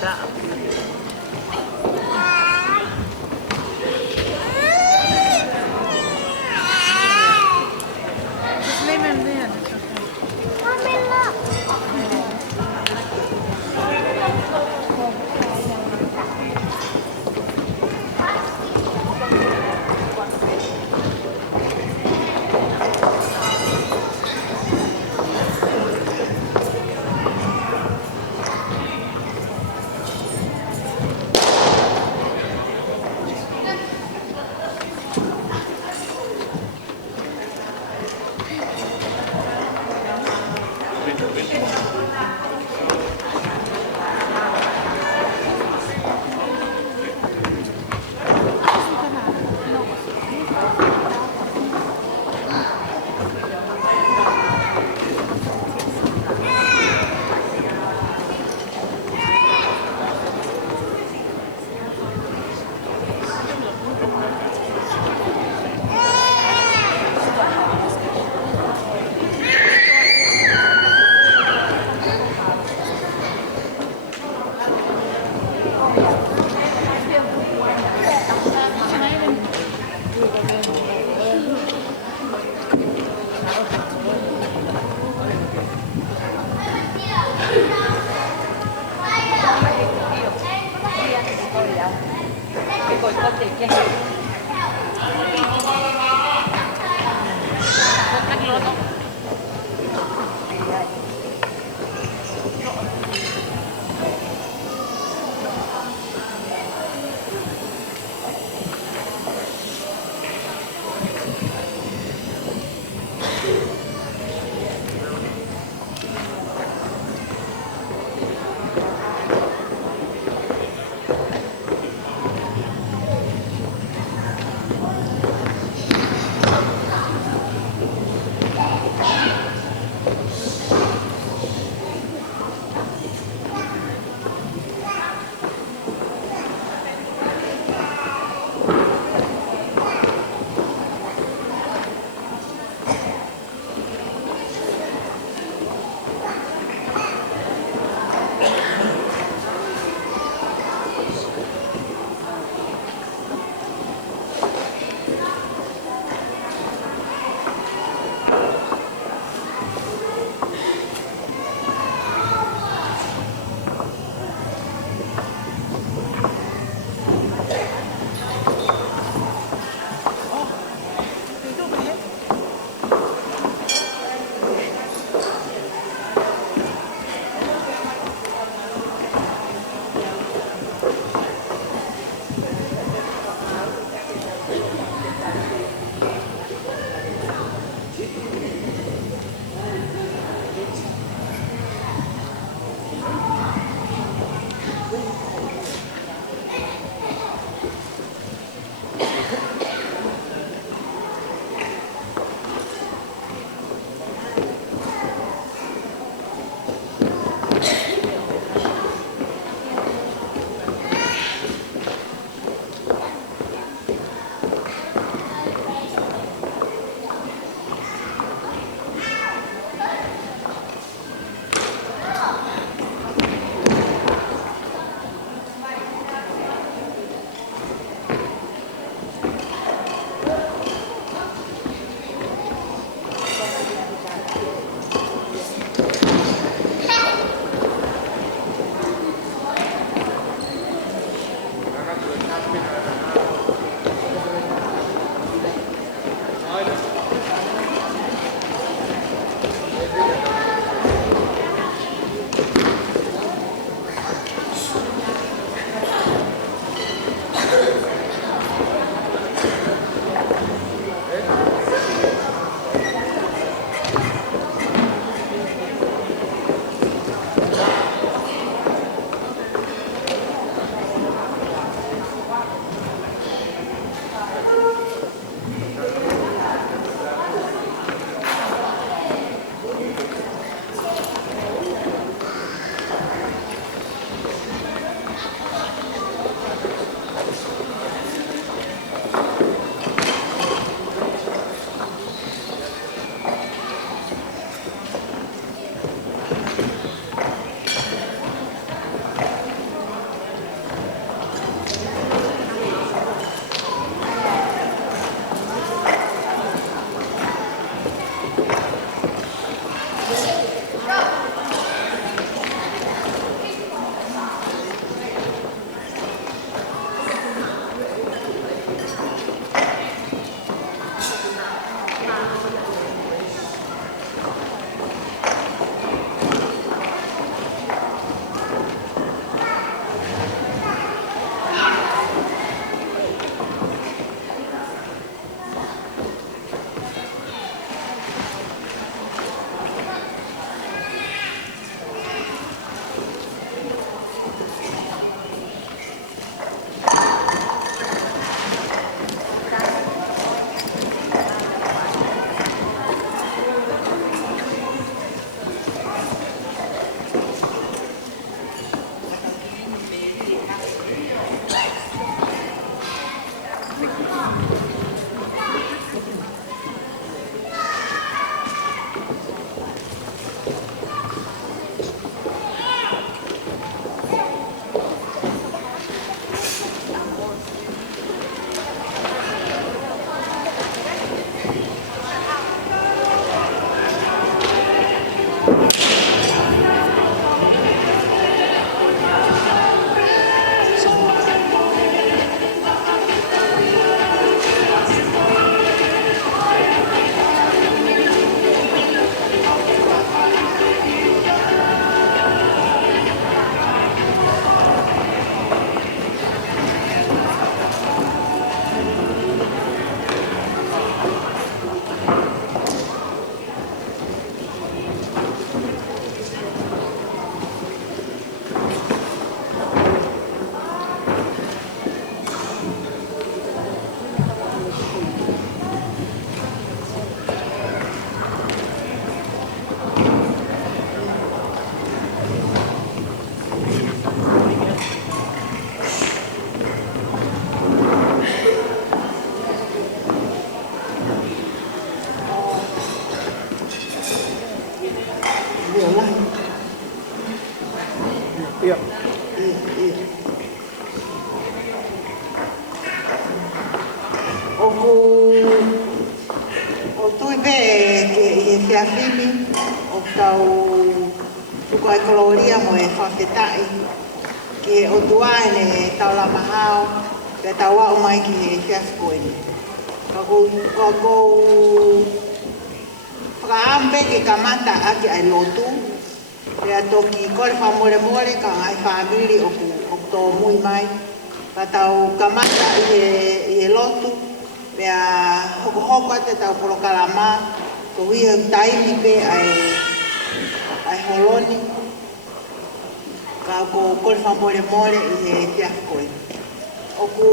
Tá. Slim and then it's okay. Ia. O tui be e whiawhimi o tau tuko e koloria mo e whawhetai ki o tuaene tau la mahao ke tau wao mai ki e whiawhikoeni. Ka kou whakaampe ke kamata aki ai lotu rea toki kore whamore more ka ngai whamiri o tō mui mai ka tau kamata i e lotu mea hoko te tau porokalama ko hui taimi pe ai holoni ka ko kore whamore more i e whiawhikoeni. Oku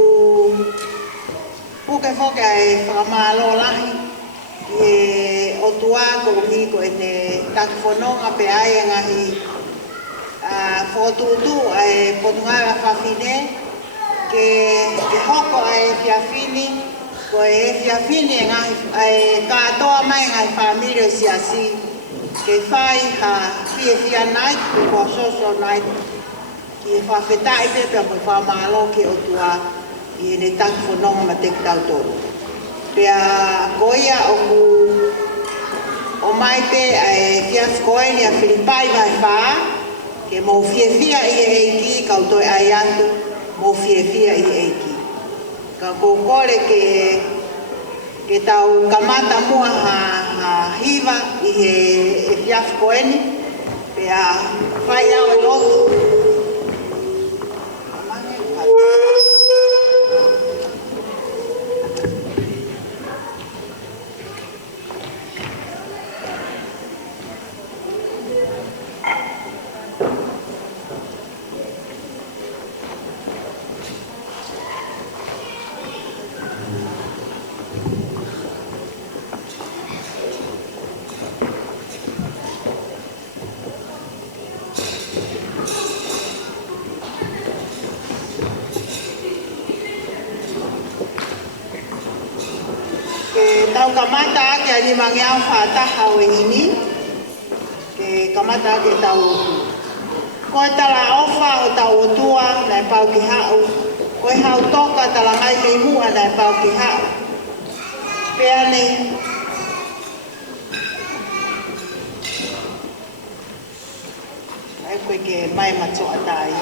puke whoke ai whakamalo lahi e o tua ko hi ko e te takiwhanonga pe ai e ngahi whotutu ai potungara whawhine ke hoko ai whiawhini ko e whiawhini e ngahi ai katoa mai ngahi whamiri o siasi ke whai ha whia night ko social night ki e whawhetai pepe mo i whamalo ke o tua i ne takiwhanonga ma te kitau tōru. Pea koia o mai pe ai whiawhikoeni a Whiripai mai wha ke mō whiawhia i e eiki kautoi ai atu mō whiawhia i eiki. Ka kōkore ke tau kamata mua ha hiva i e whiawhikoeni pea whai au e lotu. Tau kamata ake ani mangiau whataha o ini ke kamata ake tau otu. Koe tala ofa o tau otua nai pau ki hau. Koe hau toka tala mai mei mua nai pau ki hau. Pea ne ai koe ke mai matoa tai.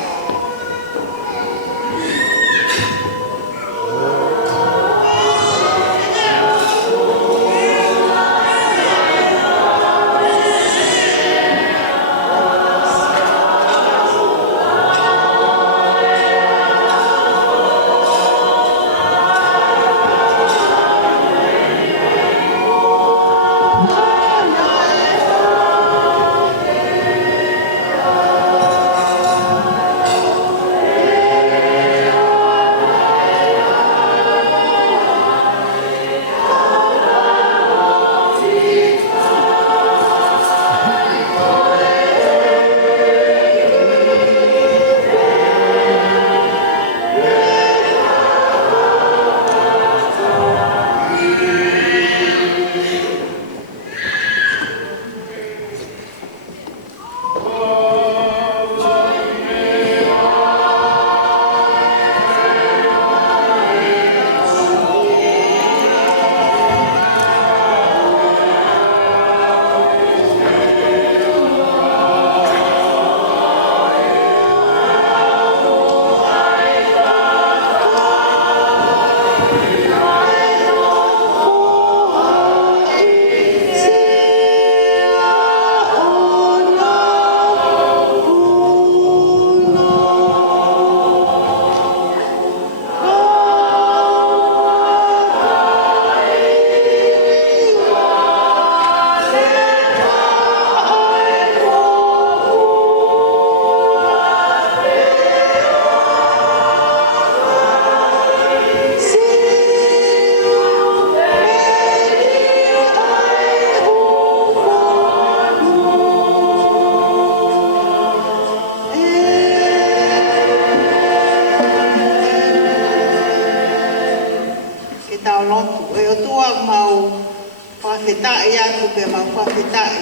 whawhetai atu pe mau whawhetai.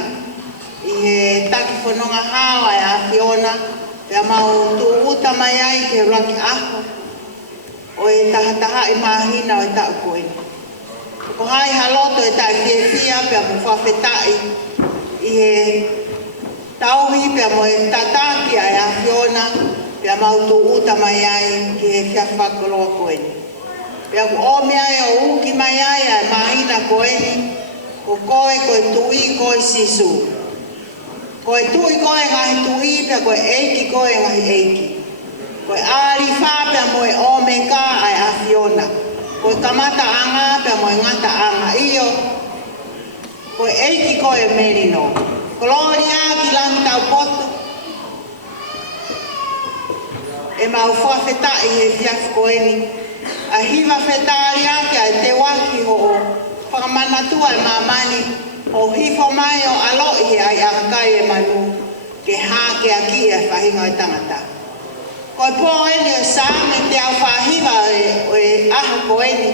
I he taki whanonga hawa e a Fiona, pe Pea mau tu uta mai ai ke raki aho. O e tahataha e mahina o e tau koe. Ko hai haloto e tai fia pea mo whawhetai i he tauhi pea mo e tataki ai a Fiona pea mau tu uta mai ai ki he whiawhakoloa koe. Pea ko o mea e o uki mai ai ai mahina koe ni ko koe koe tui koe sisu. Koe tui koe ngahi tui pea koe eiki koe ngahi eiki. Koe ari whapea mo e o me ka ai a Fiona. Koe kamata anga pea mo e ngata anga iyo. Koe eiki koe merino. Gloria ki langi tau potu. E mau whawhetai he whiafu koe ni. A hiwa whetari ake ai te waki ho o whakamanatua e mamani. O hifo mai o aloi he ai akakai e manu. Ke hake aki e whahinga e tangata. Koe pō ene o sāme te au whahiwa e aha koe ni.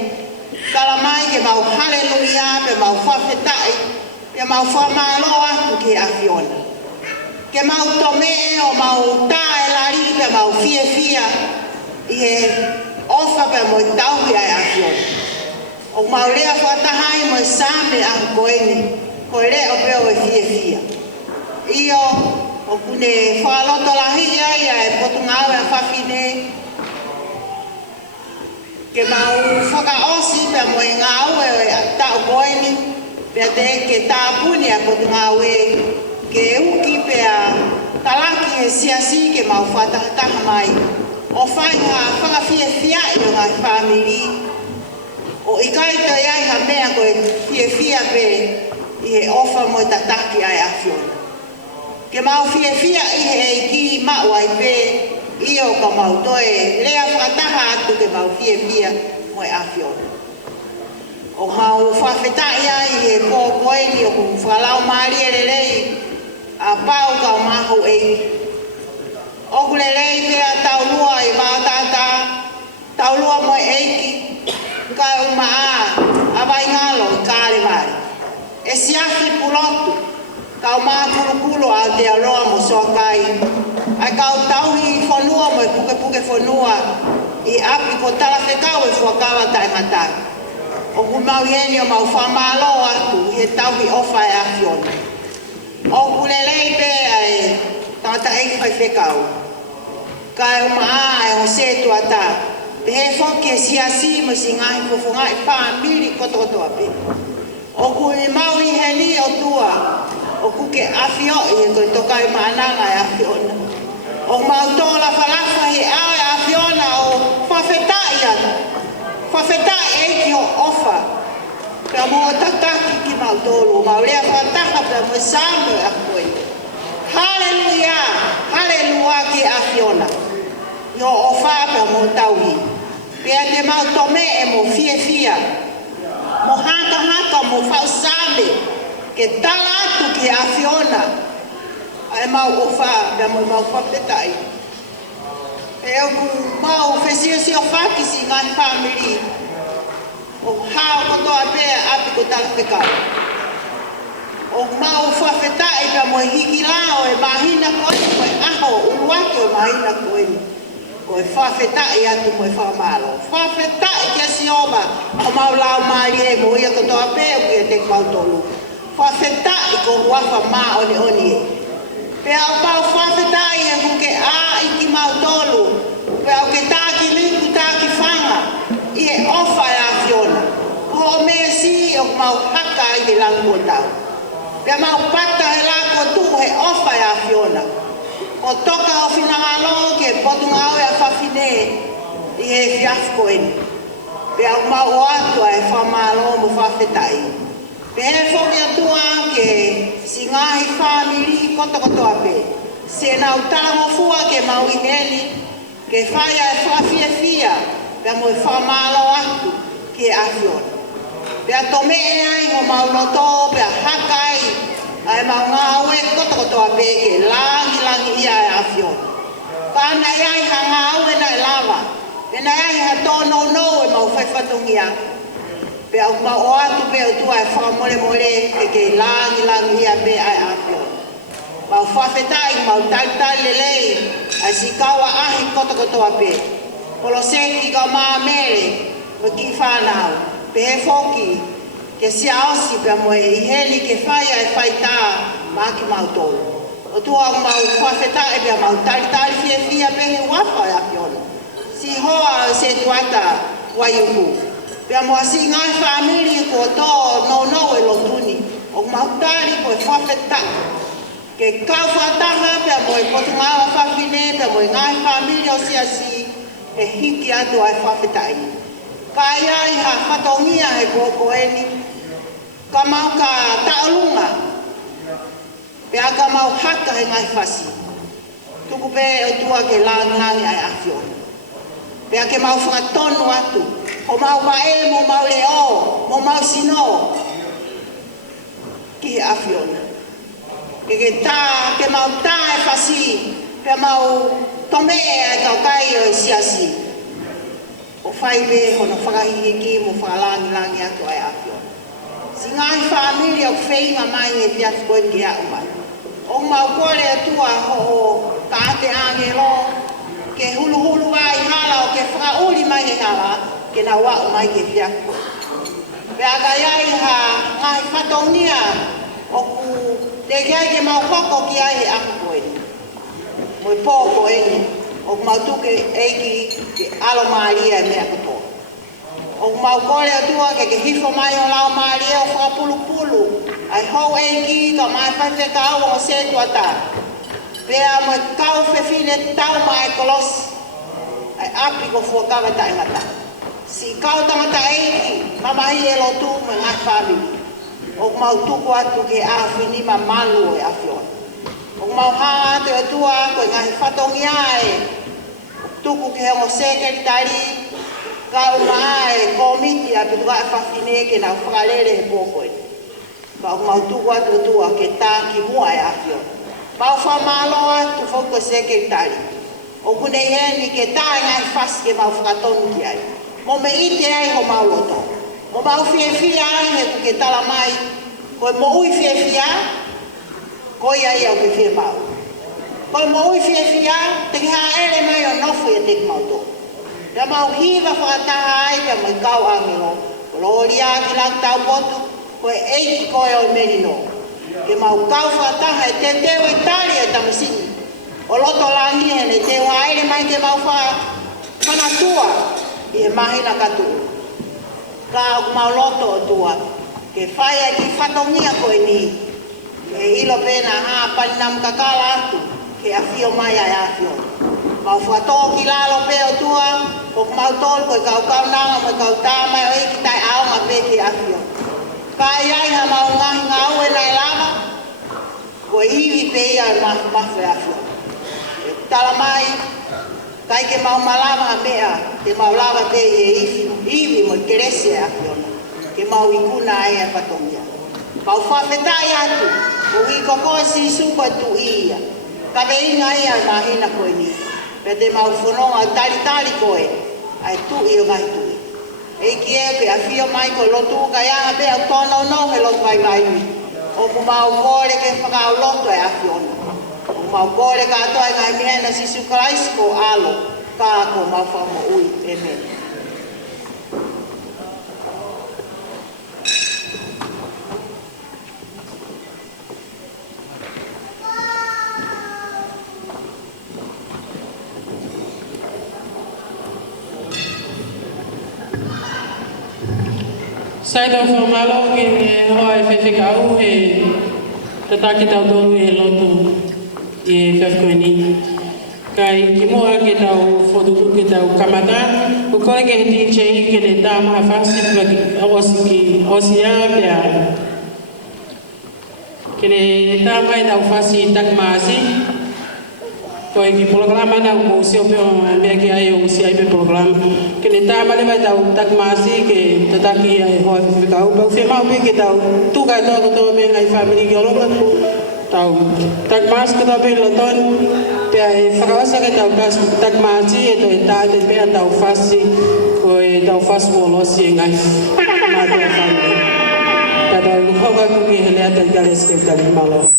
Kala mai ke mau haleluia, pe mau whawhetai, pe mau whamalo atu ke a Fiona. Ke mau tome o mau tae lari, pe mau fia i he ofa pe mo tauhi ai a Fiona. O mau lea whatahai mo sāme aha koe ni, koe lea peo e fia. Iyo, o kune whaloto lahi ai e potungau e whawhine. Ke mau whakaosi pe mo e ngau e tau koe ni, pea te ke tāpuni e potungau e ke uki pe a talaki e siasi ke mau whatahataha mai. O whaiha whakawhia i o ngai whamiri. O ikaito iai ha mea koe fia pe i he ofa mo e tataki ai a Fiona. Ke mau fia i he eiki mau ai pe i o ka mau toe lea whakataha atu ke mau fia mo e a Fiona. O mau whawhetai ai he kōkoeni o kung whakalau maari e lelei a pau ka o mahu eiki. O ku lelei pea taulua i mautata, taulua mo e eiki, ka umaa a vai ngalo i kāre mai. E siafi pulotu, kau maa kulu a te aroa mo soakai. Ai kau tauhi whanua mo e puke whanua i api ko tala whekau e whakawa tai matai. O ku mau ieni o mau whamalo atu he tauhi ofa e a Fiona. O ku lelei pe ai tangata eiki whai whekau. Kai umaa e o se tuata. Pe he whoki e siasi mo si ngahi fufunga i whamiri koto api. O ku i mau i heni o tua. O ku ke awhio i e koe tokai maananga e a Fiona. O mau tōla whalafa he au e a Fiona o whawhetai atu. Whawhetai eiki o ofa. Pea mo tataki ki mau tōlu. Mau lea whataha pea mo sāmu e a koe. Haleluia! Haleluia ki a Fiona. Yo ofa pea mo tauhi. Pea te mau tome e mo fia. Mo haka mo whausame. Ke tala atu ki a Fiona. Ai mau ofa, pea mo mau whawhetai. E o ku mau whesio whakisi ngai whamiri. O hao kotoa pea api ko tala whekau. O mau whawhetai pea mo hiki lao e mahina koe, koe aho, uruake o mahina koe. Koe whawhetai atu mo e whamalo. Whawhetai kia sioma, o mau lao maari e mo ia kotoa pea o kia te kautolu. Whawhetai ko huafa maa oni e. Pea o pau whawhetai e kuke a iki mau tolu. Pea o ke tāki liku tāki whanga. I e ofa e a Fiona. Ho mea si o mau haka i he langu o tau. Pea mau pata he lako tu he ofa e a Fiona. O toka o whinangalo ke potungau e a whawhine i he fiafko eni. Pea o mau o atua e whamalo mo whawhetai. Pea he whoki atua ke si ngahi whamiri koto ape. Se nau talamofua ke mau ineni ke whaia e whawhia pea mo e whamalo atu ke a Fiona. Pea tome e ai ho mau loto pea hakai ai mau ngā ue koto ape ke langi ia e a Fiona. Pana iai ha ngā ue nai lava. Pena iai ha tono e mau whaiwhatungi a. Pea o mau o atu pea o tua e whamore e ke langi ia pe ai a Fiona. Mau whawhetai, mau taitai lelei, a si kawa ahi kotokotoa pe. Polo seki ka maa mere, mo ki whanau, pe he foki, ke si aosi pe mo e heli ke whaia e whaita maa ki mau tolu. O tua mau whawhetai pe mau taitai fia pe he wafa e apiona. Si hoa se tuata waiuku. Pe mo asi ngai famili ko to no e lotuni. O mau tari ko e whawhetai. Ke kau whataha pia mo e potunga wa whawhine pia mo e ngai whamiri o si e hiki atu ai whawhetai. Ka ia i ha whatongia he koko eni. Ka mau ka taolunga. Pia ka mau haka he ngai whasi. Tuku pe o tua ke langi ai awhiona. Pia ke mau whakatonu atu. O mau mae mo mau leo, mo mau sino. Ki he awhiona. Ke mau tā e whasi, pe mau tome e kau kai o siasi. O whai me hono whakahihi ki mo whakalangi atu ai awhio. Si ngai whamiri au whainga mai e fiatu koen ki au mai. O mau kore atua ho ka ate ange lo, ke hulu ai hala o ke whakauli mai e hala, ke na wau mai ke fiatu. Pe aga iai ha ngai whatongia o ku te kai ke mau koko ki ai he aku koeni. Mo i pōko eni, o mau tuke eiki ke alo maaria e mea koto. O mau kore atua ke hifo mai o lao maaria o whakapulu. Ai hou eiki ka mai whaife ka au o se tuata. Pea mo i kau whewhine tau mai kolos. Ai api ko fuakawa tai ngata. Si kau tangata eiki, mamahi e lotu me ngai whamiri. O mau tuku atu ke awhini ma malu e awhiona. O mau haa atu e tua koe ngahi whatongia e tuku ke hongo sekretari ka uma e komiti a pitua e whawhine ke nau whakalere e pōkoe. Ka o mau tuku atu e tua ke tā ki mua e awhiona. Mau whamalo atu whauko sekretari. O kune heni ke tā e ngai whas ke mau whakatonu ki ai. Mo me ite ai ho mau loto. Mo mau whiawhia ai he ku ke tala mai, koe mo ui whiawhia, koe ai au ke whia mau. Koe mo ui whiawhia, te ki haa ere mai o nofu e te ki mau tō. Pea mau hiwa whakataha ai, pea mai kau angelo, ko lori a ki lang tau potu, koe eiki koe o merino. Ke mau kau whakataha e te teo i tari e tamasini. O loto langi he ne teo a ere mai ke mau whanatua, i he mahina katua. Ka au mau loto o tua, ke whaia ki whatongia koe ni, ke hilo pēna haa paninam kakala atu, ke awhio mai ai awhio. Mau whatō ki lalo pē o tua, o mau tōl koe kau nanga mo kau tāmai o eki tai aonga pē ki awhio. Ka iai ha mau ngahi ngau e nai lava, koe iwi pē ia mafu e awhio. Tala mai, kai ke mau malama mea, ke mau lava te e iwi mo keresi e awhiona, ke mau ikuna e a patongia. Mau whawhetai atu, o i koko si suko tu ia, ka me inga ia mahina koe ni, pe te mau whanonga tari koe, ai tu i o ngai tui. Eiki e ke awhio mai koe lotu ka ianga pe au tōnau no he lotu ai ui, o ku mau kore ke whakao lotu e awhiona. Mau kore katoa ngai mihena si sukaraisi ko alo, ka ko mau whamo ui, amen. Sai tau whamalo ki he hoa e whewhikau he tataki tau tonu he lotu i e whewkoeni. Kai ki mua ke tau whotuku ke tau kamata, ko kore ke he DJ ke le tāmaha whasi ki osi a pia. Ke le tāmai tau whasi takmaasi, koe ki programa na ko si ope o mea ki ai o si ai pe programa. Ke le tāma le vai tau takmaasi ke tataki ai hoa whiwhikau. Pau whiamau pe ke tau tukai toa kotoa me ngai whamiri ki oronga. Tau takmaasi kotoa pe loton. Pea e whakawasa ke tau takmaasi e to e tāte pea tau whasi. Ko e tau whasi wolosi e ngai. Mātua whamiri. Tata luhoka kuki he lea tai kare skeptari malo.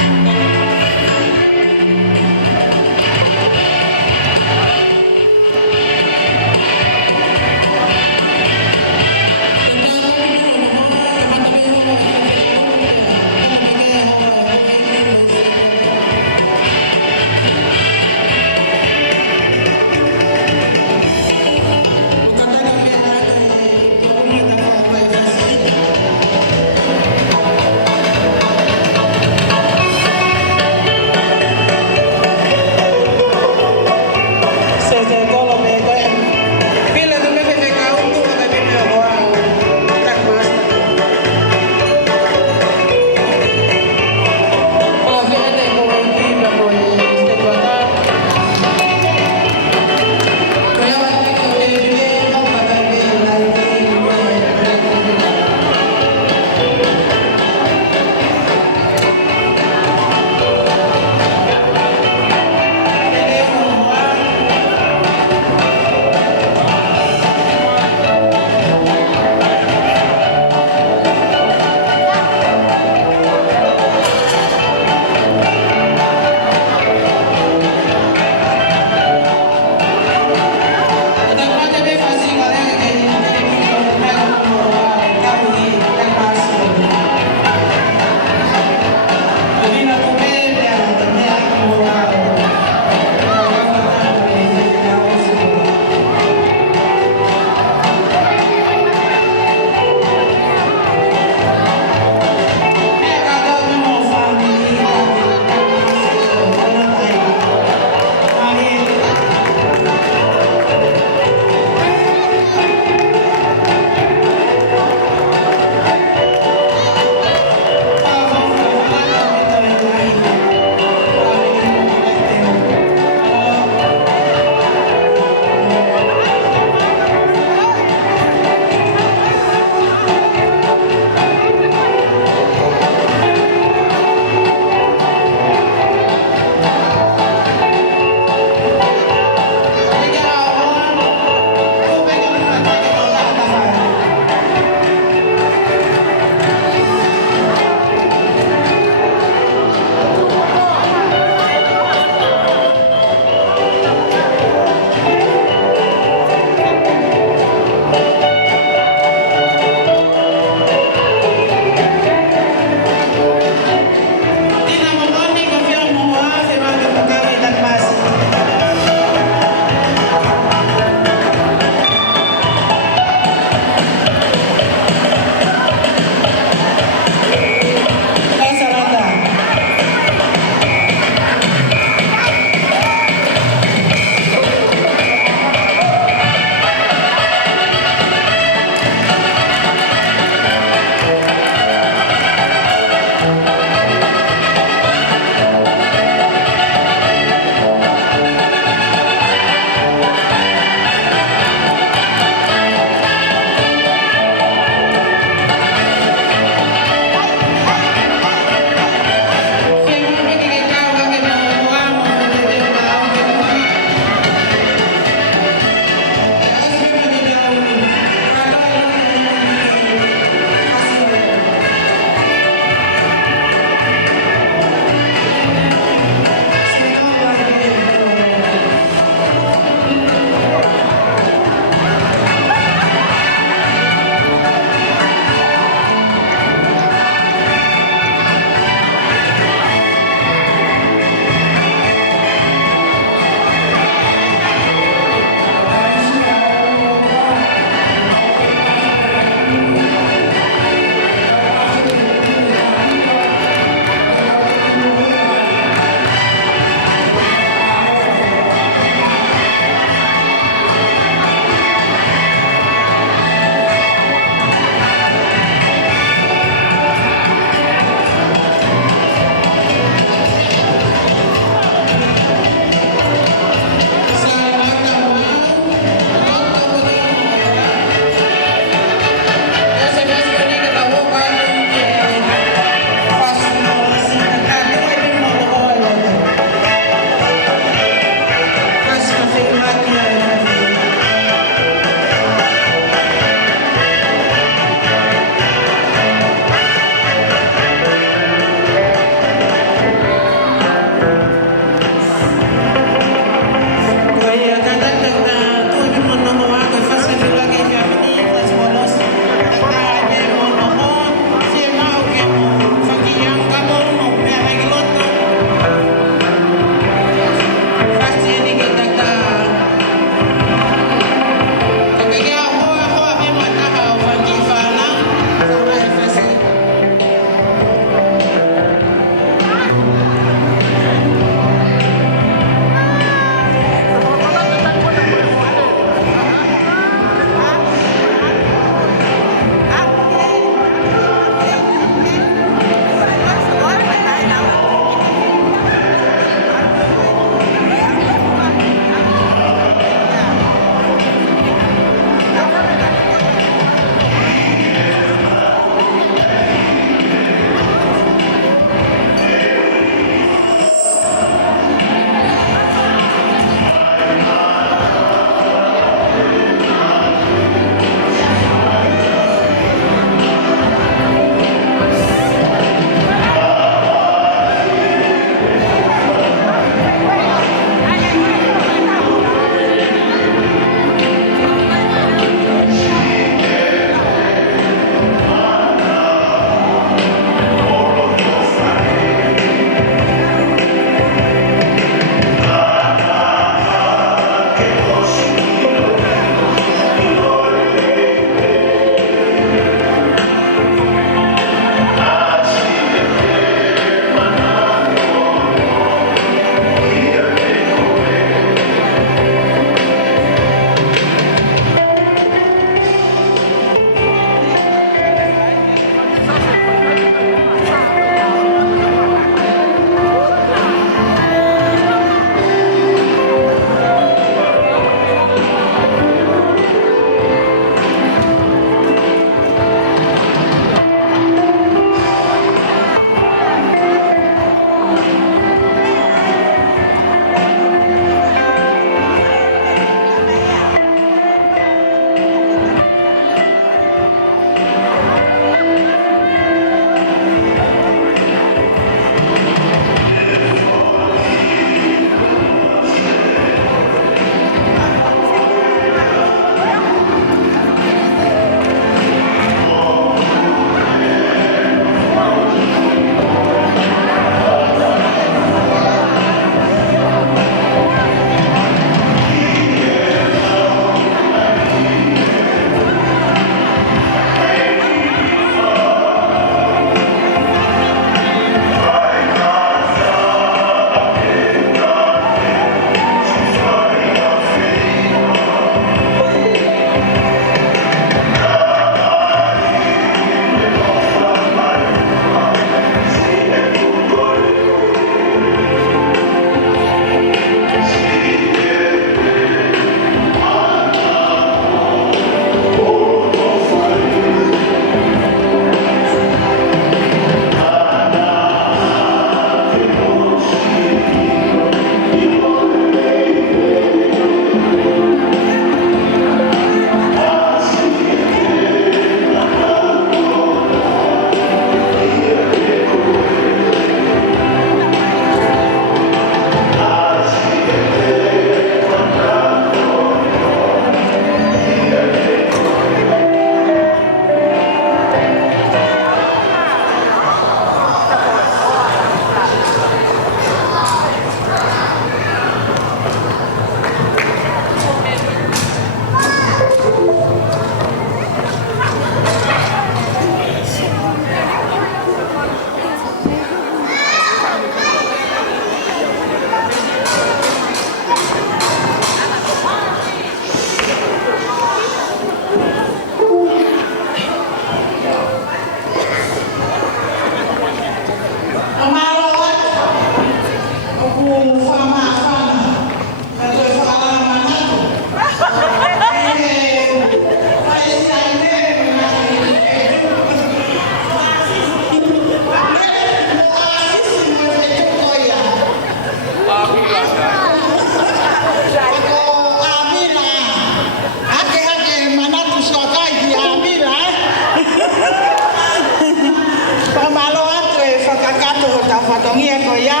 ngia ko ia.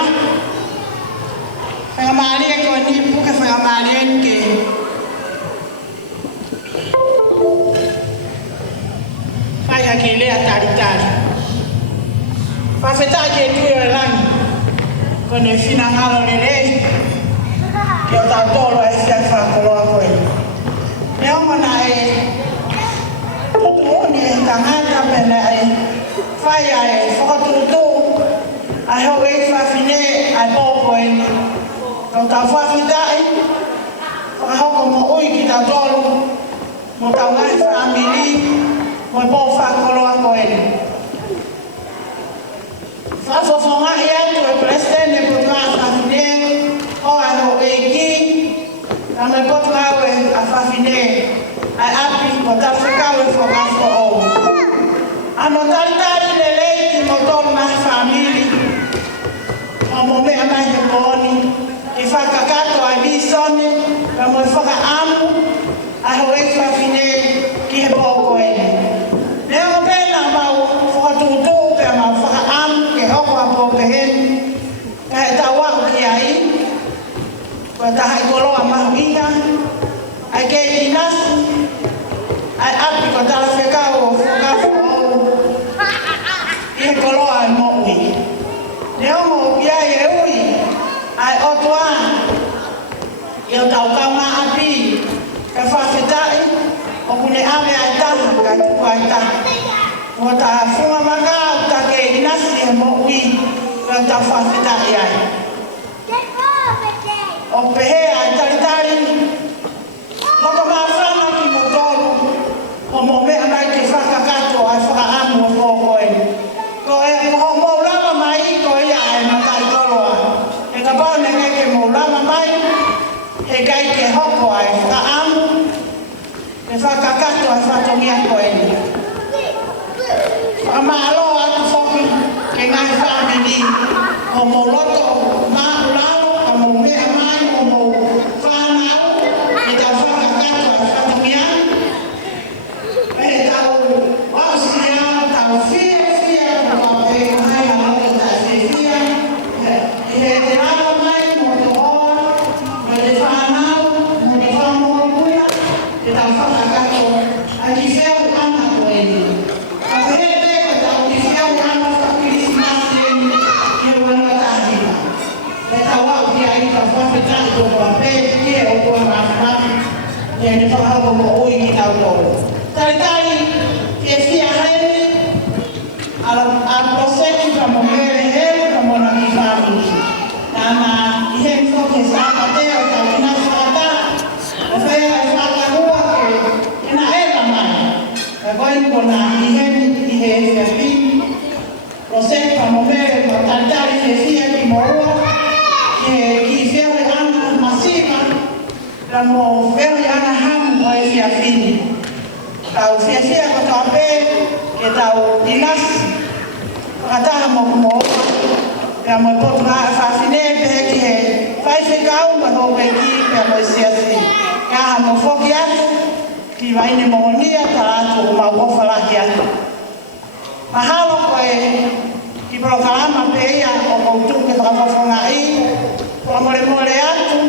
Whakamaria ko ni puka whakamaria ke. Whai haki lea tari. Whawheta ke tui o langi. Ko ne whina ngalo le rei. Ke o tau tolo e whia whakoloa koe. Me omana e tutu oni e tangata pene e whai e whakatutu a heo e whawhine a pōpo e ni. Ko tau whawhitai, whakahoko mo ui ki tau tolo, mo tau ngai whamili, mo e pō whakoloa koe ni. Whawhawhonga i atu e presidente e putua whawhine, o a ho e ki, na me putua e a whawhine, ai api ko tau whakau e whakafo o. Ano taritari le lei ki mo tolu na whamili, o mo mea mai he pōni, i whakakato ai bisone, ka mo e whakaamu, ai ho e whawhine ki he pōko e. Neo pēna mau whakatutu pēr mau whakaamu ke hoko a pōpe heni, ka he tau au ki ai, kua tahai koloa mahu inga, ai ke inasu, ai api ko tala whekau o whakafo o, i he koloa e mo'ui. Neo mo ia e ui, ai otoa, i o tau kaunga api, ka whawhetai, o kune ame ai taha, ka tuku ai taha. Mo ta whunga makau, ta ke inasi e mo'ui, ka tau whawhetai ai. O pehe ai taritari, moko mawhana ki mo tolu, o mo mea mai ke whakakato ai whakaamu o pōkoe. Ko e moho maulama mai, ko ia e matai koloa. E ka pāne ke maulama mai, he kai ke hoko ai whakaamu, e whakakato ai whatongia koe ni. Whakamaalo atu whoki, ke ngai whamini, o mo loto, maulao, ka mo mea mai, o mo whanau, e tau whakakato ai whatongia. E tau wausia, tau whia, ko e mai a loto tai whia, he te raro mai, mo te hoa, mo te whanau, mo te whamoa puna, e tau whakakato, a ki whiau ana koe ni. A he te ka tau ki whiau ana whakirismasi e ni, ki o wana tahina. E tau au ki ai ka whawhetai tō kua pē, ki e o kua rāwhaki, ki e ne whakahoko mo ui ki tau tōru. Taritari, ki e whia haere, a proseki ka mo mere hele, ka mo na ki whamiri. Nāna, i he whoke sāka teo, tau ina whakata, e whea e whakahua ke na eva mai. Ka koe kona i he whiapi, proseki ka mo mere, ka taritari ki e whia ki mo ua, ki whiawe ana masiva, ka mo whiawe ana hamu o e whiapini. Tau whiawhia ko tau pē, ke tau inasi, whakataha mo kumoa, pēr mo e potu ngā e whawhine, pehe ki he whaiwhekau, ma hō ki, pēr mo e siasi. Kāha mo whoki atu, ki waine mongonia, ta atu o mau kowhalaki atu. Mahalo ko e, ki prokalama pē ia, o koutu ke whakawhonga i, kua more atu,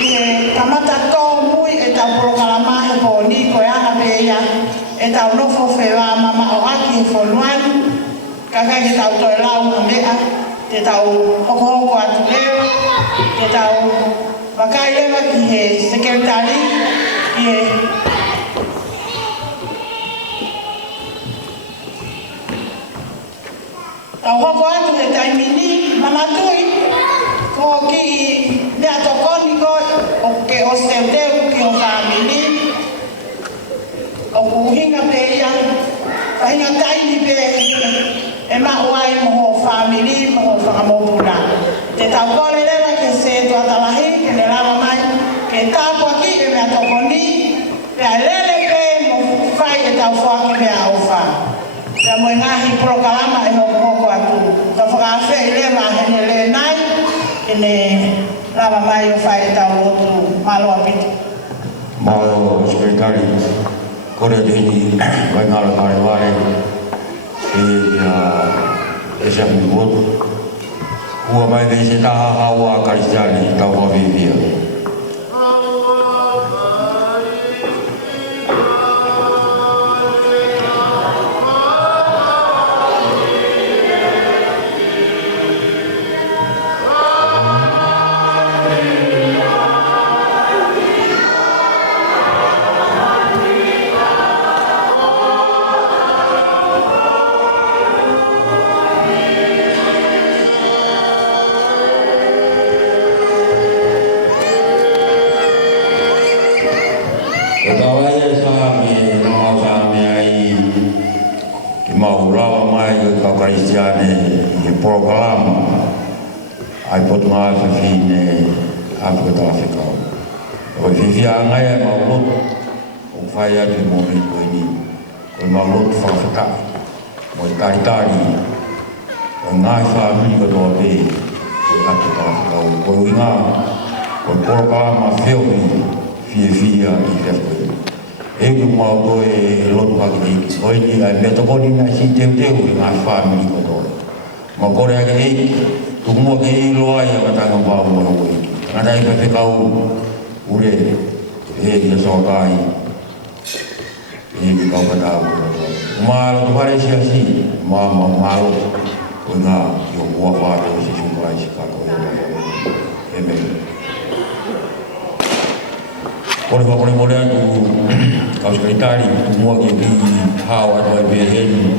i he kamata tō mui e tau prokalama he pōni, ko e ana pē ia, e tau nofo whewā mama o aki he whonuani, ka kai ke tau toi lau ka mea, te tau hokohoko atu leo, te tau wakai lewa ki he sekretari, ki he tau hoko atu he taimini, mamatui, ko ki mea tokoni ko, o ke o seuteu ki o whamini, o kuhinga pe ia, pahinga taini pe, e mauai moho whamiri, moho whakamopuna. Te tau kore lewa ke se tua talahi, ke ne lawa mai, ke tāpua ki e mea tokoni, pea lele pe mo whai e tau whaki mea au wha. Pea mo ngahi prokalama e hoko hoko atu. Ka whakawhe i lewa hene le nai, ke ne lawa mai o whai e tau lotu maloa pitu. Mao sekretari, kore te hini vai ngara kare ware, e siapi motu, Ua mai vei se taha hawa Kristiani tau whawhiwhia. Kristiani i program ai pot ma fine Afrika Afrika o vivia ngai ma lot o fai atu mo ni ko ni ko ma lot fa fata mo tari o ngai fa mi ko to be Afrika Afrika o inga o program ma feo ni vivia i fefo e que mo do e lot pa ki ko ni ai me to ko ni na si te ngai fa mi ko ma kore ake hei, tukumua ke hei loa ia katanga paa mwana koe. Ngata i pepe kau ure hei kia soakai, hei ki kau katau. Maalo tu pare si asi, maalo koe ngā i o kua whātou si sumpai si kako e me. Kore whakore mole atu, kau skaitari, tukumua ke hei hao atu ai pe hei.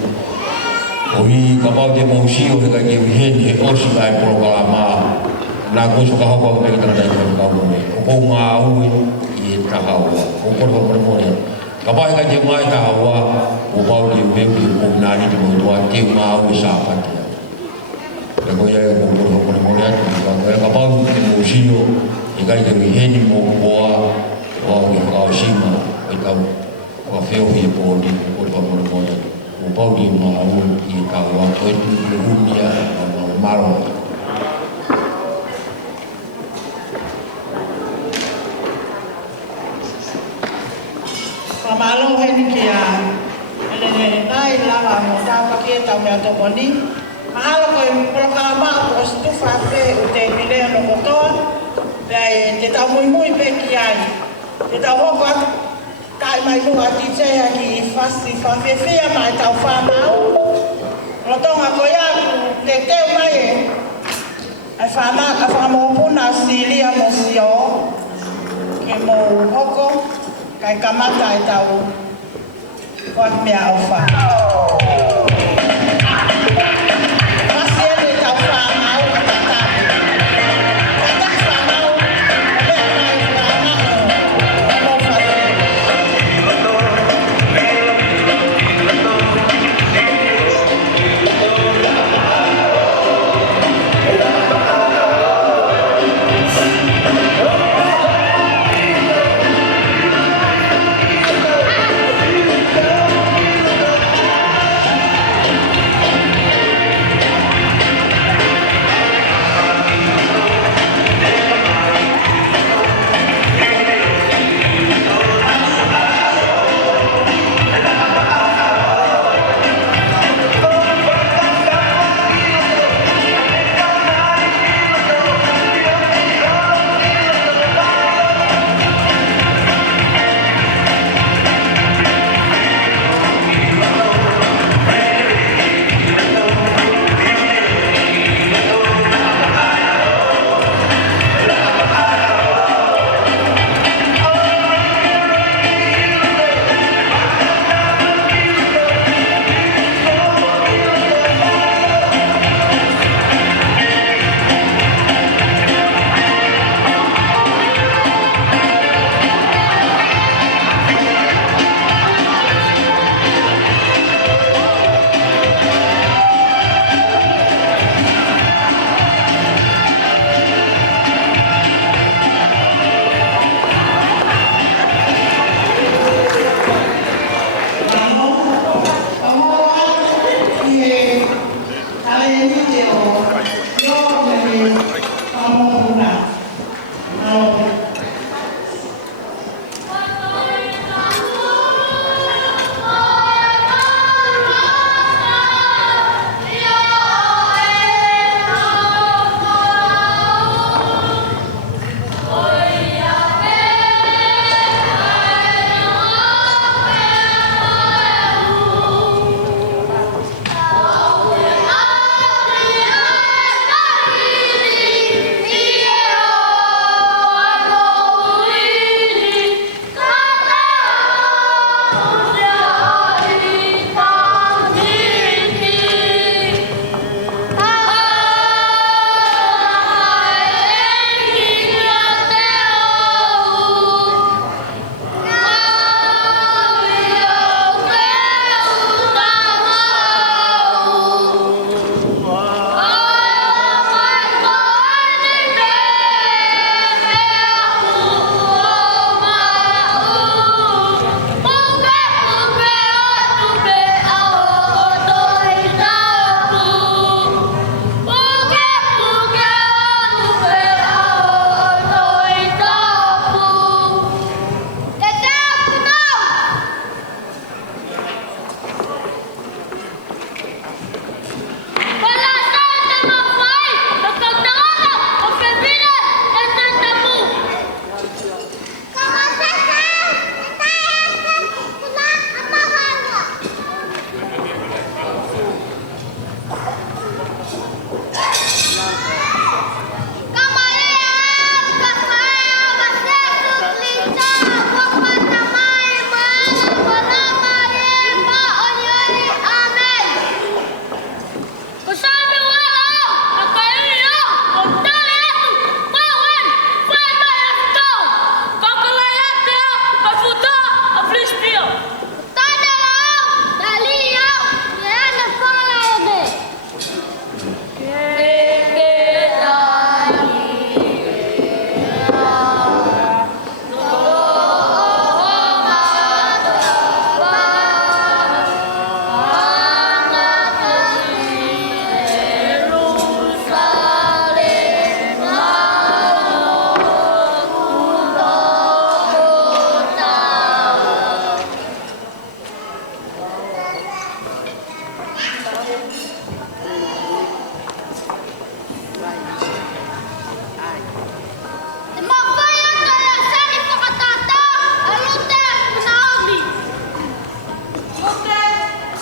O hi ka pau te mausio he kai ke hen he osi ai programa na ko so ka ho ko me ka dai ka mo me o ko nga u i ta ha o ko ka pa ka te mai ta ha o pau ke me ko na ni mo to ke nga u sa pa te ko ya ko mo ya ka pau te mausio he kai ke hen mo ko o ka shima o ka o feo hi po ni ko mo o pau ni ma o i ka wa ko tu unia o malo Pamalo he ni kia ele nai lava mo ta pa ke ta me to boni mahalo ko programa o stufa pe o te mile no motor te ta muy pe kia te ta ho kwa kai mai no ati che aki fasti fa fe mai ta fa mau lo tonga ko ya te mai ai fa mo puna silia mo sio ke mo hoko kai kamata e tau kwa mea au fa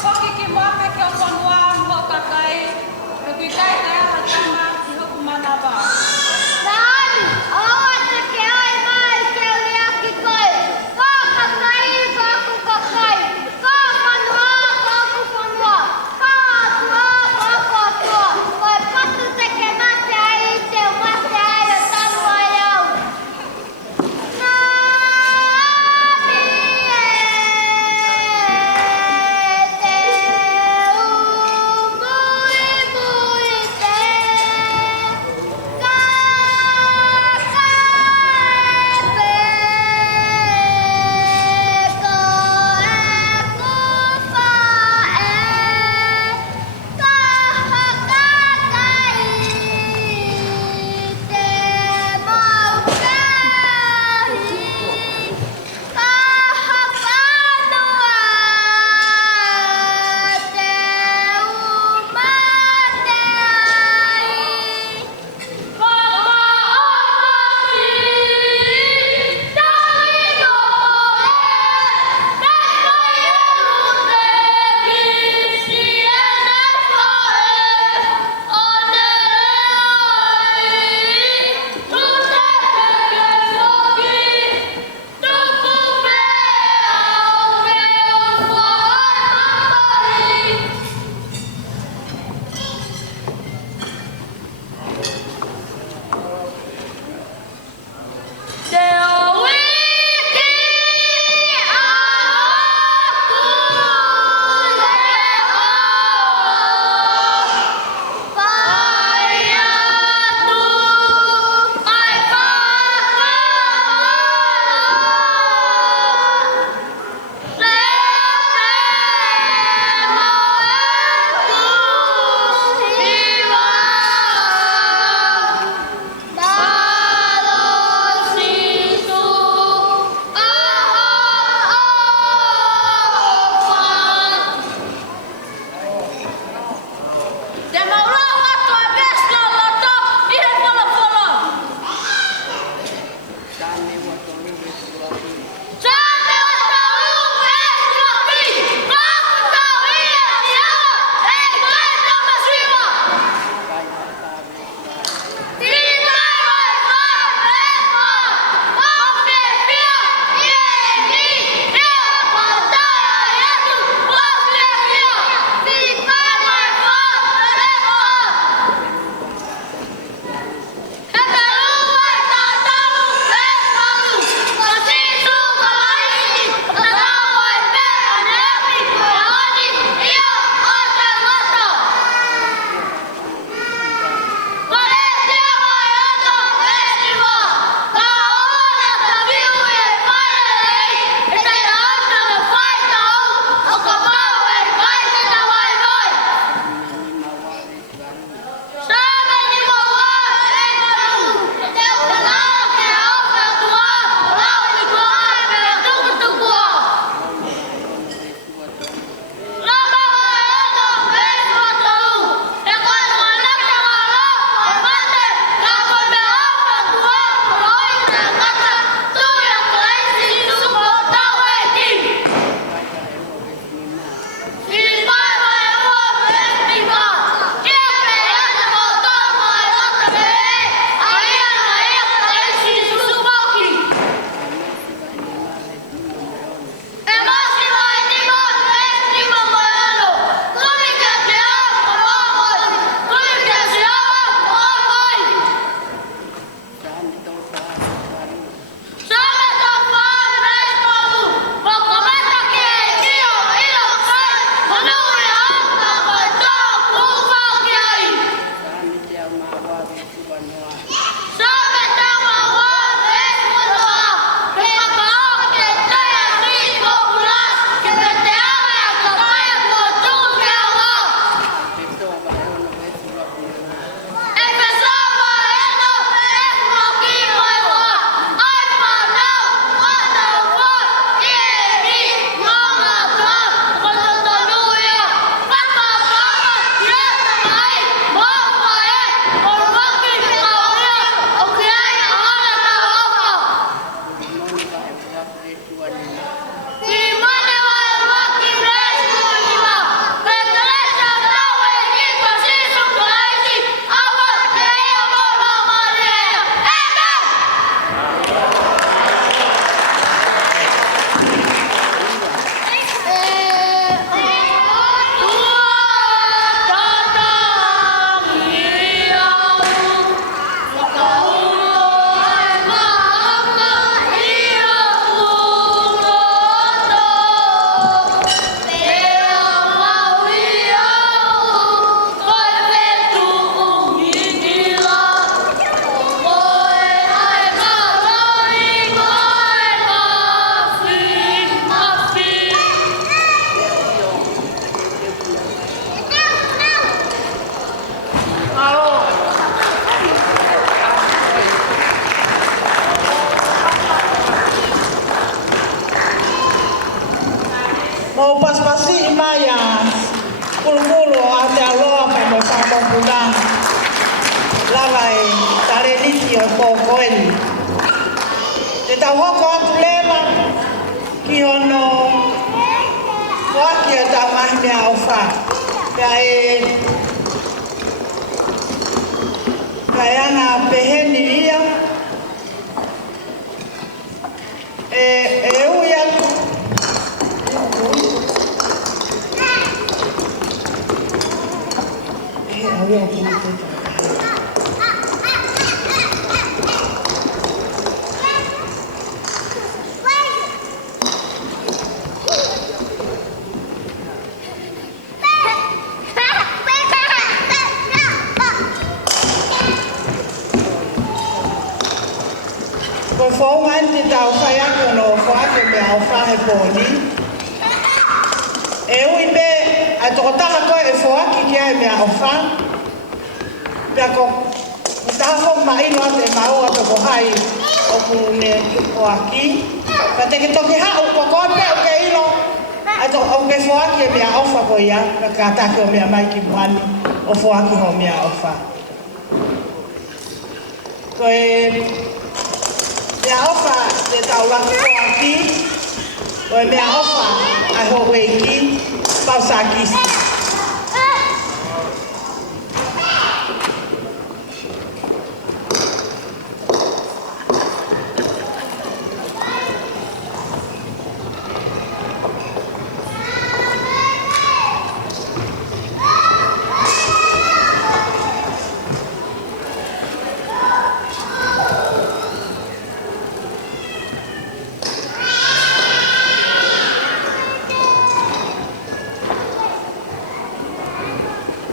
Koki ki moape ki o konua mo kakai. E kui kai kai ala tama ki hoku manawa. Nani, awa te ke ai mai ke uli aki koe. Ko kakai, ko aku kakai. Ko konua, ko aku konua. Ko atua, ko aku atua. Koe patu te ke mate ai te mate ai o tanu ai au. Nani e te umui mui te. pula. Lava e tare liti o kokoeni. Te tau hoko atu lela ki ono waki o tau mahi mea au wha. Kai ana peheni ia. E ui atu. Koe whaunga te tau whai ako no whaake me au whahe pōni. E ui me, a toko taha koe e whaaki kia e mea au wha. Pea ko, taha whau maino ate e maua toko hai o kune o aki. Pea teke toki ha, o koe pe o ke ilo. A toko o ke whaaki e mea au wha koe ia. Pea ka take o mea mai ki muani o whaaki ho mea au wha. Koe, mea ofa te tau laki ko aki, o e mea ofa a ho weiki, pau sa kisi.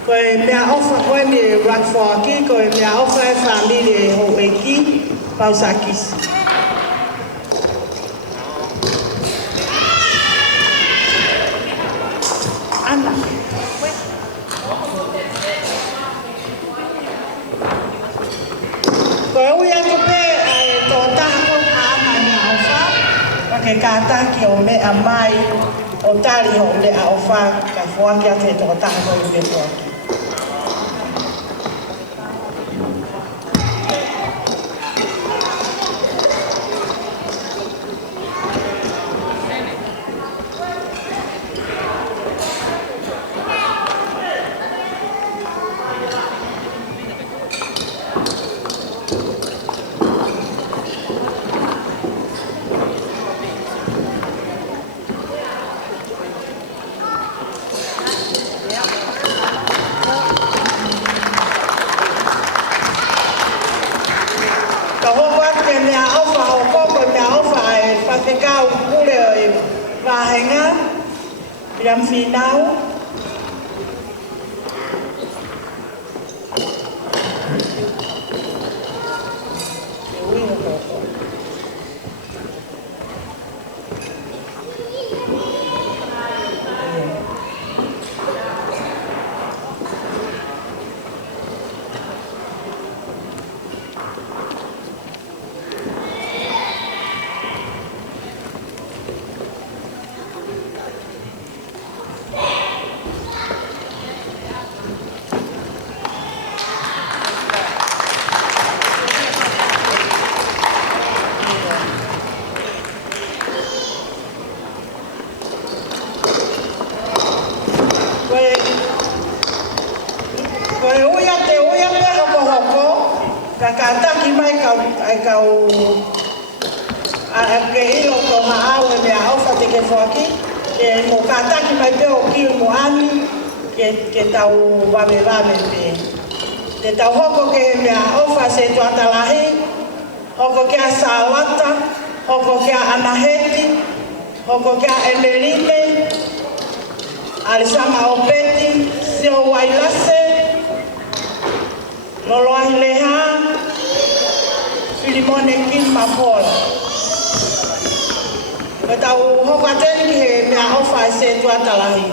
Koe mea ofa koe me rakwhaki, koe mea ofa e whamile ho eki, pau sa kisi. Ana. Koe ui atu pe tō taha ko haama mea ofa, pake kātaki o mea mai o tari ho mea ofa, ka whuaki ate tō taha ko mea whuaki. Jam final. Kakataki mai kau ke ilo ko haawe mea ofa te ke whaki ke mo kataki mai peo ki mo ani ke tau wame pe. Te tau hoko ke mea ofa se tuatalahi, hoko ke a salata, hoko ke a anaheti, hoko ke a emerime, alisama opeti, sio wailase, loloahi leha, Filimone kin mapola. Tau hoko ateni ki he mea ofa se tuatalahi.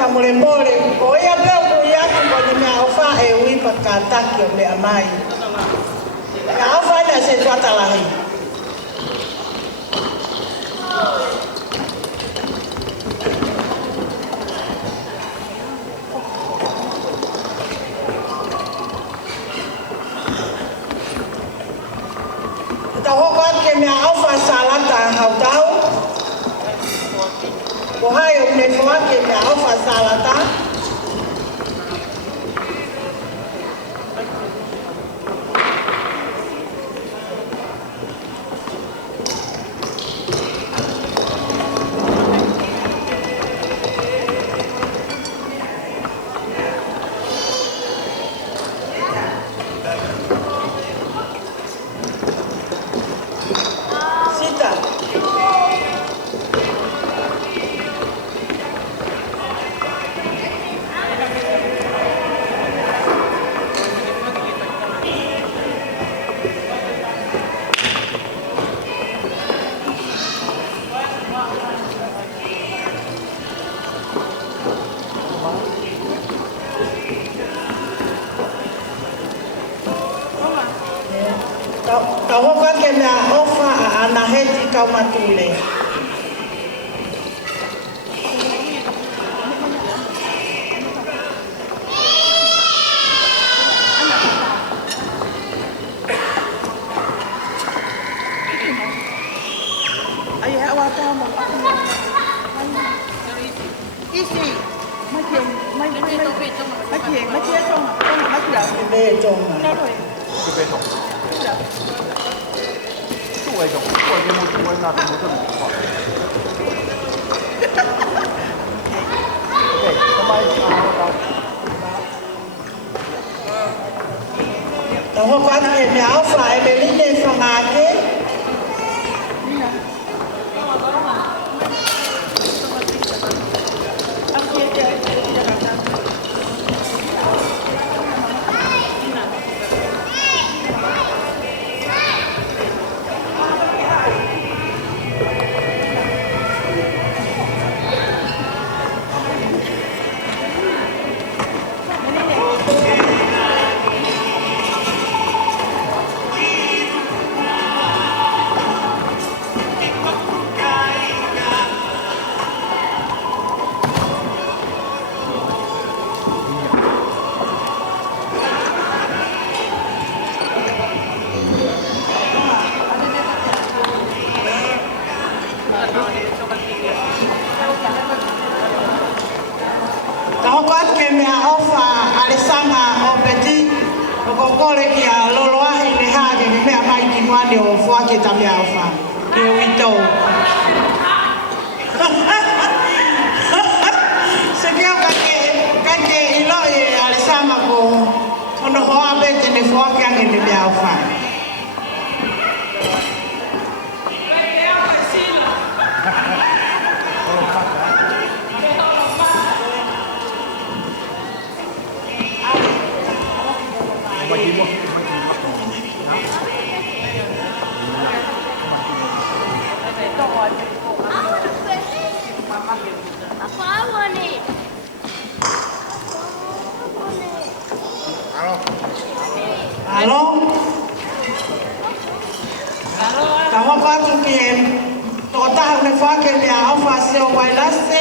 whamure mole, ko ia peo ku ia ki ko ni mea ofa e ui pa kātaki o mea mai. Ka ofa ina se tuatalahi. Ta hoko ke mea ofa salata hau tau. Ko hai o ne foa ke mea ofa salata. Ka hoka ke mea ofa a ana heti kau matule. Ai hawa ta mo. Isi. Mai ke tong. Mai ke. Be tong. Ta hoka ke mea ofa e be line whangate. Ta hoko atu ke mea ofa alesanga o peti o kokore ki a loloahi le hage me mea mai ki moane o fuake ta mea ofa ki o itou. Se keo kake ilo e alesanga ko ono hoa pete ne fuake ange le mea ofa. Halo? Ta hoko atu ki e toko taha me whake mea ofa se o wailase.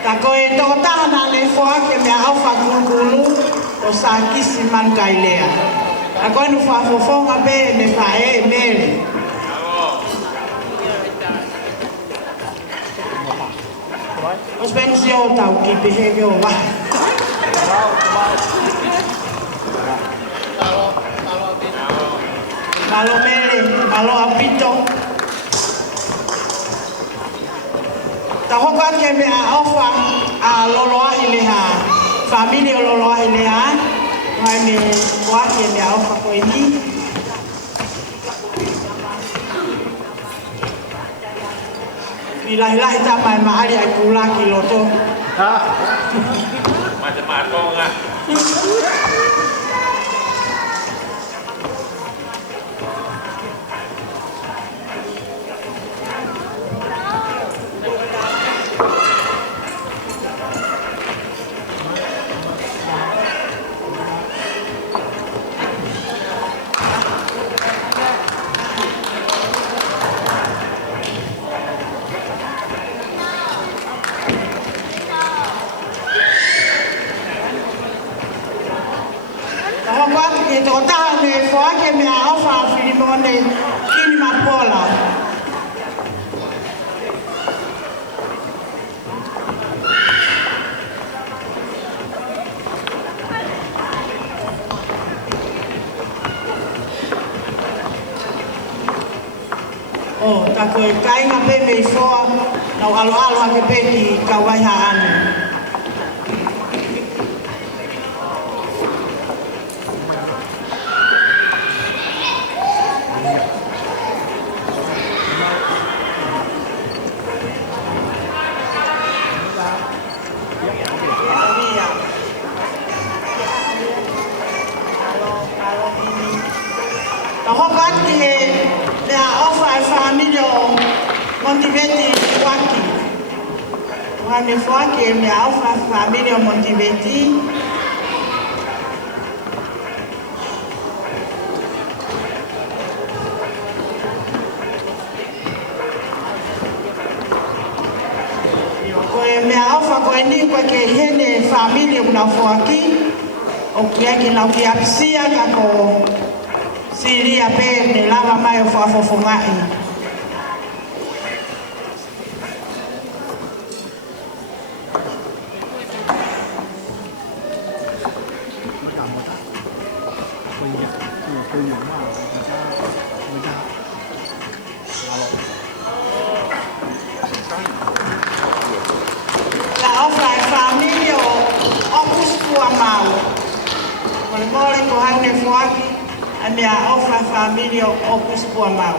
Ta koe tō tāna le whake mea awha kulukulu o sa kisi mankai lea. A koe nu whafofonga be me whae e mere. Os ben si o tau ki pehege o wahi. Malo mere, malo apito. ta hoko ke me a ofa a loloa i le ha familia loloa i le ha mai me wa ke me a ofa ko ni Bila ta mai maari ai kula ki loto. Macam-macam ah. E tō taha me whaake me a awha whirimone kini mapola. Ta koe kainga pe me i whoa, nau alo ake pe ki ka waiha anu. Me whaake me awha familia Montiveti. Koe me awha koe ni koe ke hene familia kuna whaaki. O kia ki nau ki apisia ka ko siria pe ne lava mai o whafofongai. Familia Opus Puamau.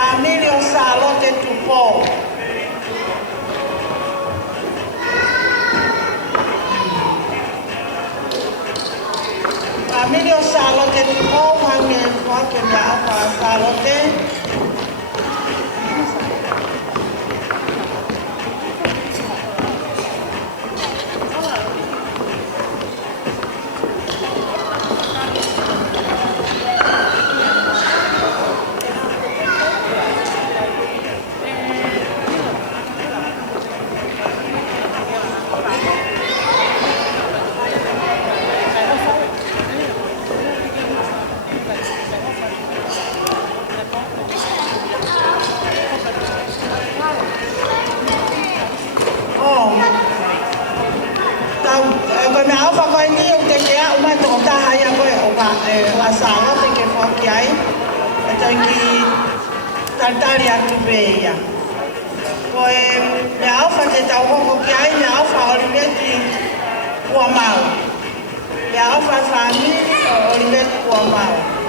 Familia o Salote Tupo. Familia o Salote Tupo, pangen pangen ya apa Salote. Tantaria tubeia. Koe me alfa te tau hoko ki ai, me alfa olimeti kua mau. Me alfa famili olimeti kua mau.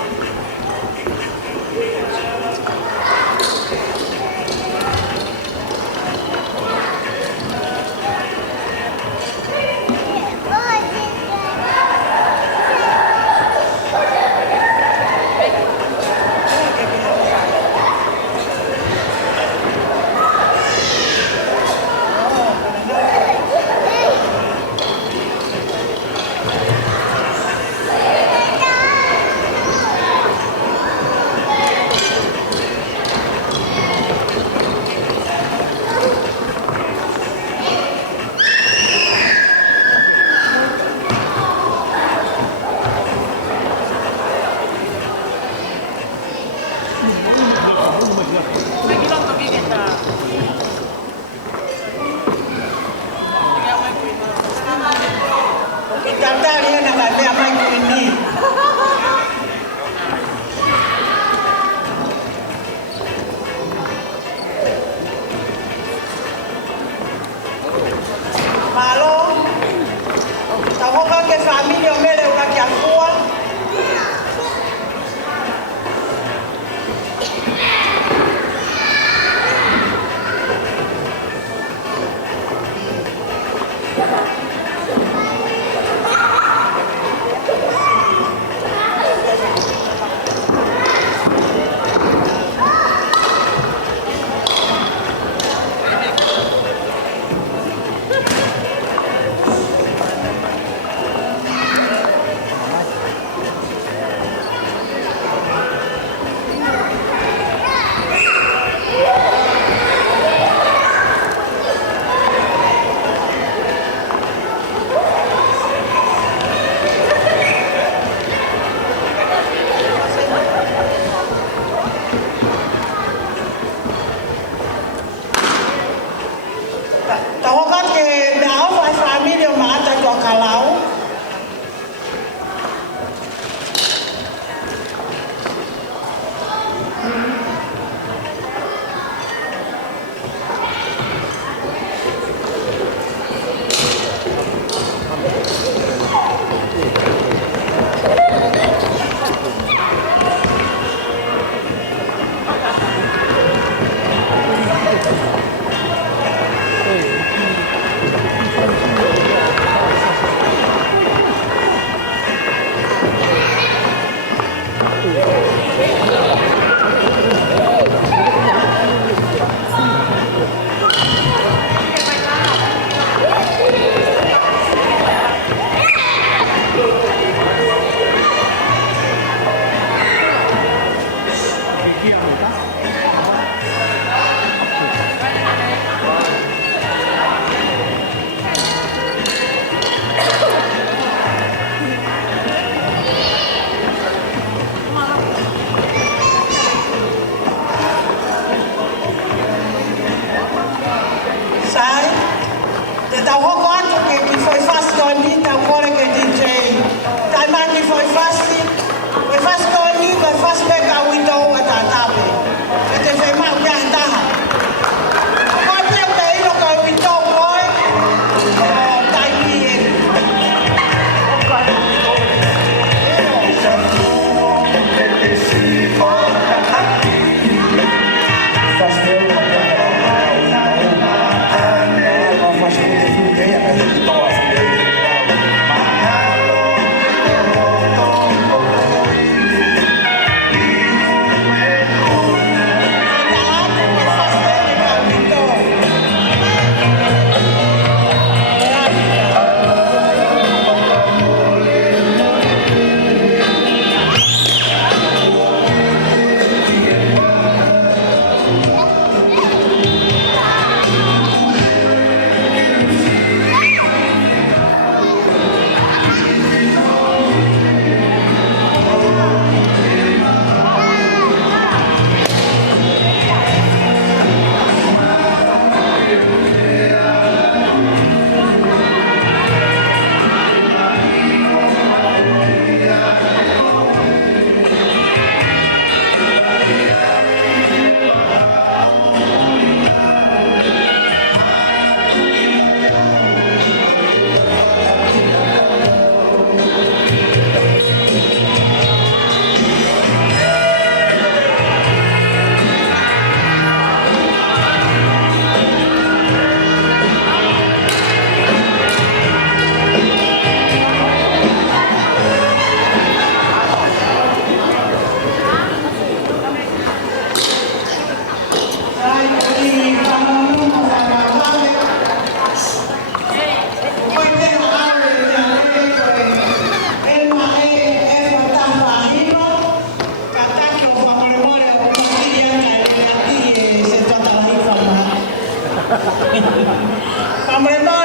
Pamrena